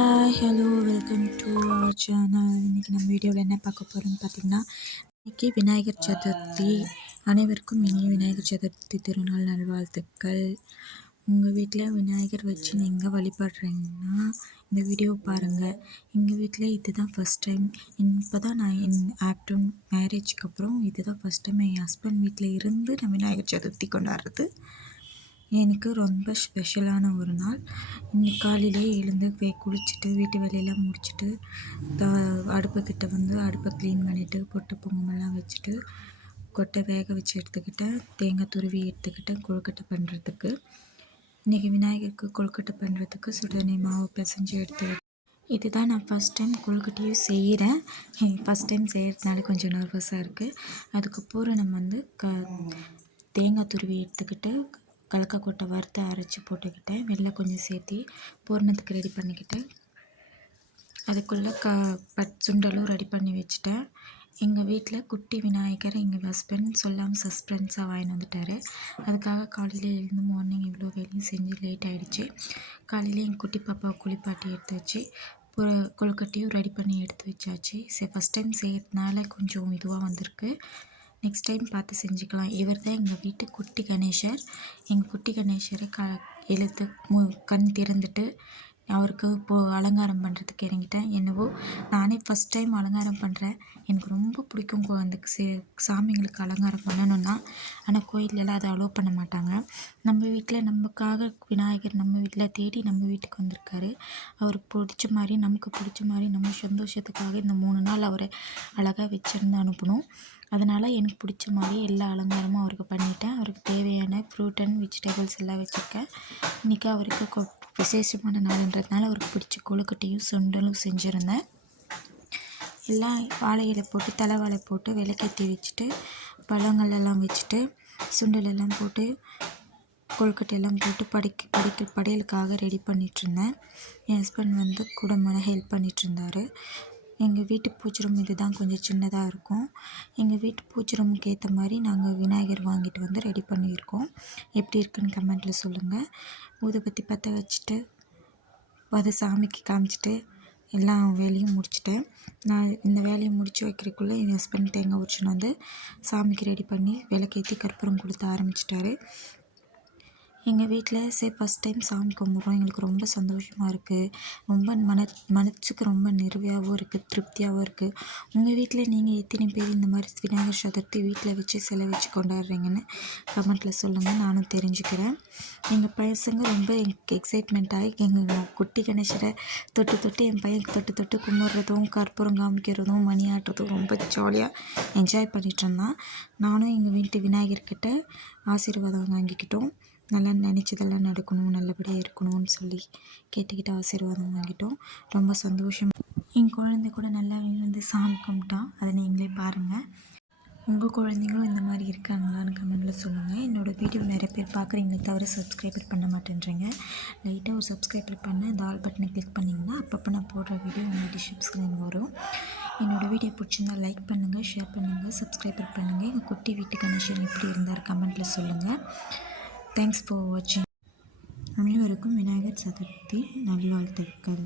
Hi hello welcome to our channel. இன்றைக்கி நம்ம வீடியோவில் என்ன பார்க்க போகிறோம்னு பார்த்திங்கன்னா, இன்றைக்கி விநாயகர் சதுர்த்தி. அனைவருக்கும் இனிய விநாயகர் சதுர்த்தி திருநாள் நல்வாழ்த்துக்கள். உங்கள் வீட்டில் விநாயகர் வச்சு நீங்கள் வழிபடுறீங்கன்னா இந்த வீடியோ பாருங்கள். எங்கள் வீட்டில் இதுதான் ஃபஸ்ட் டைம். இப்போ தான் நான் ஆஃப்டர் மேரேஜ்க்கு அப்புறம் இதுதான் ஃபஸ்ட் டைம் என் ஹஸ்பண்ட் வீட்டில் இருந்து நான் விநாயகர் சதுர்த்தி கொண்டாடுறது. எனக்கு ரொம்ப ஸ்பெஷலான ஒரு நாள். இன்னைக்கு காலையிலேயே எழுந்து குளிச்சுட்டு வீட்டு வேலையெல்லாம் முடிச்சுட்டு அடுப்புக்கிட்ட வந்து அடுப்பை க்ளீன் பண்ணிவிட்டு பொட்டு பொங்கமெல்லாம் வச்சுட்டு கொட்டை வேக வச்சு எடுத்துக்கிட்டேன். தேங்காய் துருவி எடுத்துக்கிட்டேன் கொழுக்கட்டை பண்ணுறதுக்கு. இன்றைக்கி விநாயகருக்கு கொழுக்கட்டை பண்ணுறதுக்கு சுடுதண்ணி மாவு பிசைஞ்சு எடுத்து இதுதான் நான் ஃபஸ்ட் டைம் கொழுக்கட்டையும் செய்கிறேன். ஃபஸ்ட் டைம் செய்கிறதுனால கொஞ்சம் நர்வஸாக இருக்குது. அதுக்கப்புறம் நம்ம வந்து தேங்காய் துருவி எடுத்துக்கிட்டு கலக்காக்கொட்டை வறுத்து அரைச்சி போட்டுக்கிட்டேன். வெள்ளை கொஞ்சம் சேர்த்து பூரணத்துக்கு ரெடி பண்ணிக்கிட்டேன். அதுக்குள்ளே சுண்டலும் ரெடி பண்ணி வச்சுட்டேன். எங்கள் வீட்டில் குட்டி விநாயகர் எங்கள் ஹஸ்பண்ட் சொல்லாமல் சஸ்பென்ஸாக வாங்கிட்டு வந்துட்டார். அதுக்காக காலையில் எழுந்து மார்னிங் இவ்வளோ வேலையும் செஞ்சு லேட் ஆகிடுச்சு. காலையில் எங்கள் குட்டி பாப்பாவை குளிப்பாட்டி எடுத்து வச்சு கொழுக்கட்டையும் ரெடி பண்ணி எடுத்து வச்சாச்சு. சரி, ஃபஸ்ட் டைம் செய்கிறதுனால கொஞ்சம் இதுவாக வந்திருக்கு. நெக்ஸ்ட் டைம் பார்த்து செஞ்சுக்கலாம். இவர் தான் எங்கள் வீட்டு குட்டி கணேசர். எங்கள் குட்டி கணேசரை எழுத்து கண் திறந்துட்டு அவருக்கு அலங்காரம் பண்ணுறதுக்கு இறங்கிட்டேன். என்னவோ நானே ஃபஸ்ட் டைம் அலங்காரம் பண்ணுறேன். எனக்கு ரொம்ப பிடிக்கும் அந்த சாமிங்களுக்கு அலங்காரம் பண்ணணுன்னா. ஆனால் கோயிலெலாம் அதை அலோவ் பண்ண மாட்டாங்க. நம்ம வீட்டில் நமக்காக விநாயகர் நம்ம வீட்டில் தேடி நம்ம வீட்டுக்கு வந்திருக்காரு. அவருக்கு பிடிச்ச மாதிரி நமக்கு பிடிச்ச மாதிரி நம்ம சந்தோஷத்துக்காக இந்த 3 நாள் அவரை அழகாக வச்சுருந்து அனுப்பணும். அதனால் எனக்கு பிடிச்ச மாதிரி எல்லா அலங்காரமும் அவருக்கு பண்ணிவிட்டேன். அவருக்கு தேவையான ஃப்ரூட் அண்ட் வெஜிடபிள்ஸ் எல்லாம் வச்சுருக்கேன். இன்றைக்கி அவருக்கு விசேஷமான நாளுன்றதுனால அவருக்கு பிடிச்ச கொழுக்கட்டையும் சுண்டலும் செஞ்சுருந்தேன். எல்லாம் வாழை இலை போட்டு தலைவாழை போட்டு விளக்கேற்றி வச்சுட்டு பழங்கள் எல்லாம் வச்சுட்டு சுண்டலெல்லாம் போட்டு கொழுக்கட்டையெல்லாம் போட்டு படையலுக்காக ரெடி பண்ணிகிட்ருந்தேன். என் ஹஸ்பண்ட் வந்து கூட ஹெல்ப் பண்ணிகிட்ருந்தார். எங்கள் வீட்டு பூஜை ரூம் இது தான் கொஞ்சம் சின்னதாக இருக்கும். எங்கள் வீட்டு பூஜை ரூமுக்கு ஏற்ற மாதிரி நாங்கள் விநாயகர் வாங்கிட்டு வந்து ரெடி பண்ணியிருக்கோம். எப்படி இருக்குன்னு கமெண்ட்டில் சொல்லுங்கள். ஊதுபத்தி பற்ற வச்சுட்டு அதை சாமிக்கு காமிச்சிட்டு எல்லா வேலையும் முடிச்சிட்டேன். நான் இந்த வேலையை முடித்து வைக்கிறதுக்குள்ளே என் ஹஸ்பண்ட் தேங்காய் உரிச்சுன்னு வந்து சாமிக்கு ரெடி பண்ணி விளக்கேற்றி கற்பூரம் கொடுத்து ஆரம்பிச்சிட்டாரு. எங்கள் வீட்டில் ஃபஸ்ட் டைம் சாமி கும்பிட்றோம். எங்களுக்கு ரொம்ப சந்தோஷமாக இருக்குது. ரொம்ப மனசுக்கு ரொம்ப நிறைவாகவும் இருக்குது, திருப்தியாகவும் இருக்குது. உங்கள் வீட்டில் நீங்கள் எத்தனை பேர் இந்த மாதிரி விநாயகர் சதுர்த்தி வீட்டில் வச்சு சிலை வச்சு கொண்டாடுறீங்கன்னு கமெண்ட்டில் சொல்லுங்கள், நானும் தெரிஞ்சுக்கிறேன். எங்கள் பசங்க ரொம்ப எக்ஸைட்மெண்ட்டாகி எங்கள் குட்டி கணேசரை தொட்டு என் பையனுக்கு தொட்டு கும்பிட்றதும் கற்பூரம் காமிக்கிறதும் மணி ஆட்டுறதும் ரொம்ப ஜாலியாக என்ஜாய் பண்ணிகிட்டு இருந்தான். நானும் எங்கள் வீட்டு விநாயகர்கிட்ட ஆசீர்வாதம் வாங்கிக்கிட்டோம். நல்லா நினச்சதெல்லாம் நடக்கணும், நல்லபடியாக இருக்கணும்னு சொல்லி கேட்டுக்கிட்டு ஆசீர்வாதம் வாங்கிட்டோம். ரொம்ப சந்தோஷம். என் குழந்தை கூட நல்லா வந்து சாமி கும்பிட்டான். அதை நீங்களே பாருங்கள். உங்கள் குழந்தைங்களும் இந்த மாதிரி இருக்காங்களான்னு கமெண்ட்டில் சொல்லுங்கள். என்னோடய வீடியோ நிறைய பேர் பார்க்குறீங்களே தவிர சப்ஸ்கிரைபர் பண்ண மாட்டேன்றீங்க. லைட்டாக ஒரு சப்ஸ்கிரைபர் பண்ண இந்த ஆல் பட்டனை கிளிக் பண்ணிங்கன்னா அப்பப்போ நான் போடுற வீடியோ உங்கள் டிஸ்கிரிப்ஷன் வரும். என்னோடய வீடியோ பிடிச்சிருந்தா லைக் பண்ணுங்கள், ஷேர் பண்ணுங்கள், சப்ஸ்கிரைபர் பண்ணுங்கள். எங்கள் குட்டி வீட்டு கனெக்ஷன் எப்படி இருந்தார் கமெண்ட்டில் சொல்லுங்கள். தேங்க்ஸ் ஃபார் வாட்சிங். அனைவருக்கும் விநாயகர் சதுர்த்தி நல்வாழ்த்துக்கள்.